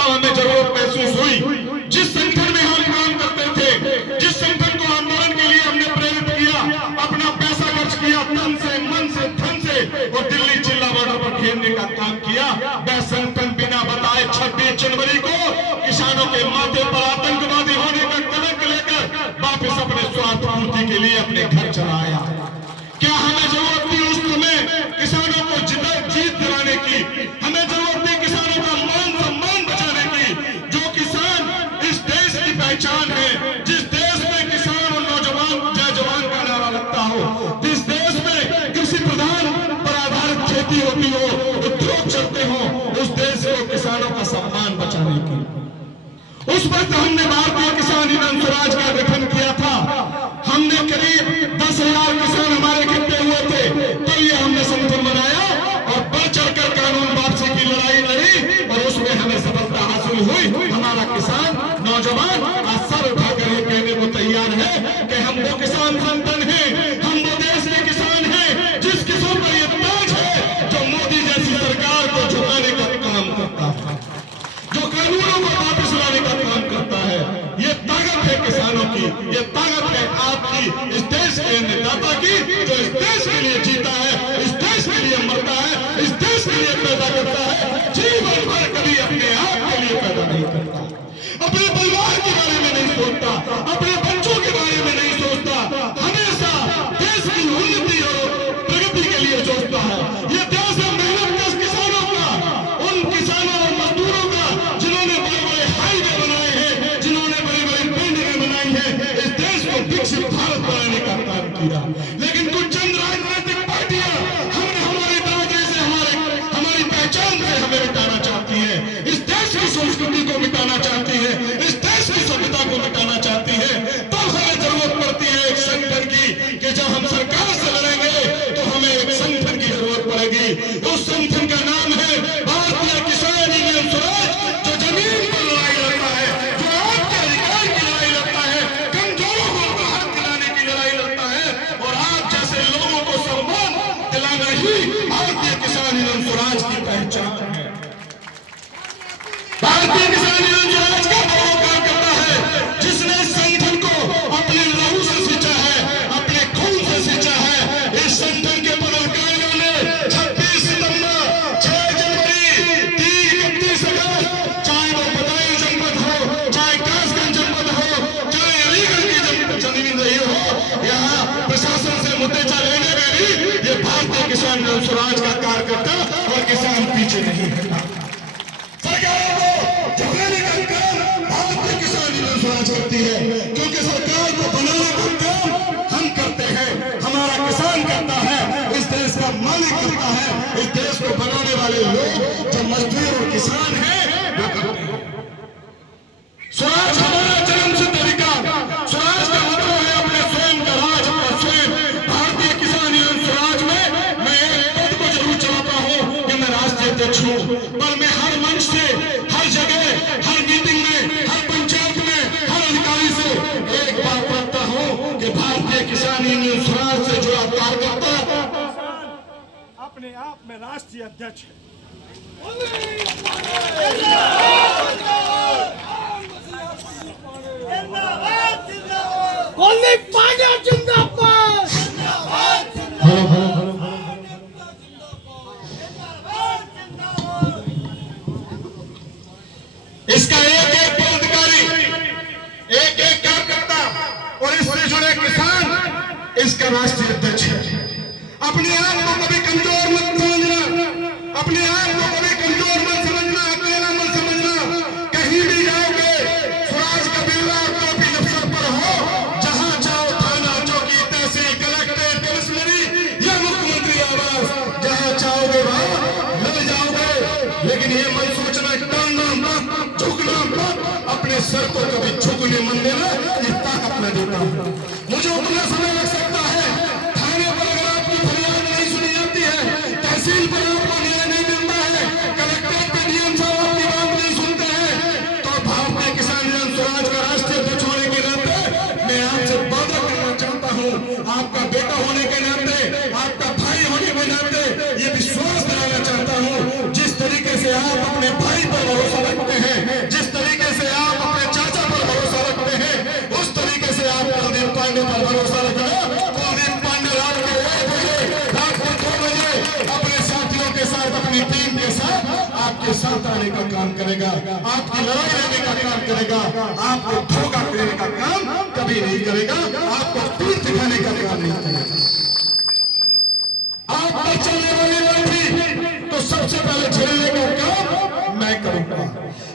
तब हमें जरूरत महसूस हुई। जिस संगठन में हम काम करते थे, जिस संगठन को आंदोलन के लिए हमने प्रेरित किया, अपना पैसा खर्च किया, तन से, मन से, धन से, और दिल्ली जिला बॉर्डर पर घेरने का काम किया, वह संगठन बिना बताए 26 जनवरी को किसानों के माथे पर आतंकवादी होने का कलंक लेकर वापस अपने स्वार्थ पूर्ति के लिए अपने घर चला आया। क्या हमें जरूरत थी उस समय किसानों को जीत दिलाने की? हमें जरूरत थी किसानों का मान सम्मान बचाने की। जो किसान इस देश की पहचान है, जिस देश में किसान और नौजवान जय जवान का नारा लगता हो, जिस देश में कृषि प्रधान पर आधारित खेती होती हो, उद्योग चलते हो, उस देश को किसानों का सम्मान बचाने की। उस वक्त हमने भारतीय किसान यूनियन स्वराज का गठन किया था। हमने करीब 10,000 किसान हमारे इकट्ठे हुए थे, तो ये हमने संगठन बनाया और बढ़ चढ़कर कानून वापसी की लड़ाई लड़ी और उसमें हमें सफलता हासिल हुई। हमारा किसान नौजवान आज सर उठाकर ये कहने को तैयार है कि हम वो किसान संगठन हैं, हम वो देश के किसान हैं जिसके सर पर ये ताज है, जो मोदी जैसी सरकार को झुकाने का काम करता है, जो कानूनों को वापस लाने का काम करता है। ये ताकत है किसानों की, ये ताकत है आपकी, इस देश के अन्नदाता की, जो इस देश के लिए जीता है, इस देश के लिए मरता है, इस देश के लिए पैदा करता है, जीवन भर कभी अपने आप के लिए पैदा नहीं करता, अपने परिवार के बारे में नहीं सोचता, अपने बच्चों के बारे में नहीं सोचता, हमेशा देश की उन्नति और प्रगति के लिए सोचता है। ये देश है मेहनत किसानों का, उन किसानों और मजदूरों का जिन्होंने बड़े बड़े हाईवे बनाए हैं, जिन्होंने बड़ी बड़ी बिल्डिंगें बनाई हैं, इस देश को विकसित भारत बनाने का काम किया। लेकिन कुछ चंद राजनीतिक पार्टियां हमने हमारे दायरे से, हमारी पहचान से हमें मिटाना चाहती है, इस देश की संस्कृति को मिटाना चाहती है, इस देश की सभ्यता को मिटाना चाहती है। तब हमें जरूरत पड़ती है एक संगठन की कि जब हम सरकार से लड़ेंगे तो हमें एक संगठन की जरूरत पड़ेगी। उस संगठन का नाम है भारतीय किसान यूनियन स्वराज, जो जमीन पर लड़ाई लड़ता है, जो आपके अधिकार की लड़ाई लड़ता है, कमजोरों को राहत दिलाने की लड़ाई लड़ता है, और आप जैसे लोगों को सम्मान दिलाना ही भारतीय किसान यूनियन स्वराज की पहचान है। भारतीय किसान यूनियन स्वराज का वो काम करता है जिसने संगठन को अपने लहू से सींचा है, अपने खून से सींचा है। इस संगठन के पदाधिकारियों ने 26 सितंबर, 6 जनवरी, 30, 31 अगस्त, चाहे वो बदायूं जनपद हो, चाहे कासगंज जनपद हो, चाहे अलीगढ़ की जमीन रही हो, यहाँ प्रशासन से मुद्देचा लेने में भी ये भारतीय किसान यूनियन स्वराज का कार्यकर्ता और किसान पीछे नहीं हटा। सरकारों को झुकाने का काम भारतीय किसान यूनियन स्वराज करती है, क्योंकि सरकार को बनाने का काम हम करते हैं, हमारा किसान करता है, इस देश का मालिक करता है, इस देश को बनाने वाले लोग जो मजदूर और किसान हैं वो करते हैं। स्वराज हमारा जन्मसिद्ध अधिकार, स्वराज का मतलब है अपने स्वयं का राज, अपना स्वयं। भारतीय किसान यूनियन स्वराज में मैं एक पद को जरूर चाहता हूँ कि मैं राष्ट्रीय अध्यक्ष हूँ, पर मैं हर मंच से, हर जगह, हर मीटिंग में, हर पंचायत में, हर अधिकारी से एक बात कहता हूँ कि भारतीय किसान यूनियन स्वराज से जुड़ा कार्यकर्ता अपने आप में राष्ट्रीय अध्यक्ष है। कुलदीप पांड्या जिंदाबाद। इसका एक एक पदाधिकारी, एक एक कार्यकर्ता और इससे जुड़े किसान इसका राष्ट्रीय अध्यक्ष है। अपने आप को कभी कमजोर मत समझना, अपने आप को कभी कमजोर मत समझना, अकेला मत समझना। कहीं भी जाओगे, स्वराज का बिल्ला और टोपी जब सर पर हो, जहां जाओ, थाना, चौकी, तहसील, कलेक्ट्रेट, कमिश्नरी या मुख्यमंत्री आवास, जहां चाहोगे वहां लग जाओगे। लेकिन ये मत सोचना, डरना मत, झुकना मत, अपने सर को कभी झुकने मन देना, ये ताकत मैं देता हूं। मुझे उतना समय लग सकता है, थाने पर अगर आपकी फरियाद नहीं सुनी जाती है, तहसील पर आपको न्याय नहीं मिलता है, कलेक्ट्रेट पे डीएम साहब आपकी बात नहीं सुनते हैं, तो भारतीय किसान यूनियन स्वराज का राष्ट्रीय अध्यक्ष होने के नाते मैं आपसे वादा करना चाहता हूँ, आपका बेटा होने के नाते, आपका भाई होने के नाते ये विश्वास दिलाना चाहता हूँ, जिस तरीके से आप अपने भाई पर भरोसा रखते हैं, अपनी टीम के साथ आपके साथ आने का काम करेगा, आपकी लड़ाई लेने का काम करेगा, आपको धोखा देने का काम कभी नहीं करेगा, आपको तीर दिखाने का काम नहीं करेगा। आप पर चलने वाली लाठी तो सबसे पहले झेलने का काम मैं करूंगा।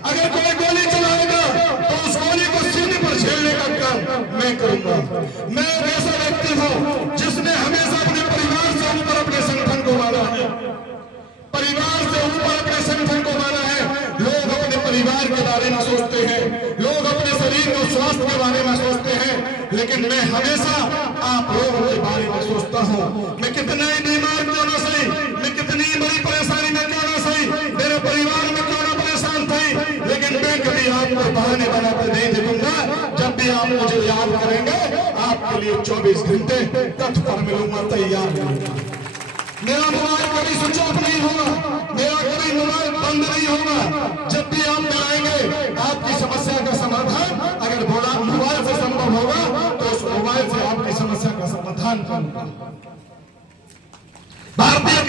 अगर कोई गोली चलाएगा तो उस गोली को सीने पर झेलने का काम मैं करूंगा। मैं एक ऐसा व्यक्ति हूं जिसने हमेशा अपने परिवार से ऊपर अपने संगठन को माना है, परिवार से ऊपर अपने संगठन को माना है। लोग अपने परिवार के बारे में सोचते हैं, लोग अपने शरीर और स्वास्थ्य के बारे में सोचते हैं, लेकिन मैं हमेशा आप लोगों के बारे में सोचता हूं। मैं कितना ही बीमार क्यों ना सही, मैं कितनी बड़ी परेशानी में क्यों ना सही, मेरे परिवार में क्यों ना परेशान थी, लेकिन मैं कभी आपको बहाने बनाकर नहीं देखूंगा। जब भी आप मुझे याद करेंगे, आपके लिए 24 घंटे तट पर मिलूंगा, तैयार मिलूंगा। मेरा मोबाइल कभी स्विच ऑफ नहीं होगा, मेरा कभी मोबाइल बंद नहीं होगा। जब भी आप मिलाएंगे आपकी समस्या का समाधान, अगर मोबाइल से संभव होगा तो उस मोबाइल से आपकी समस्या का समाधान करूंगा। भारतीय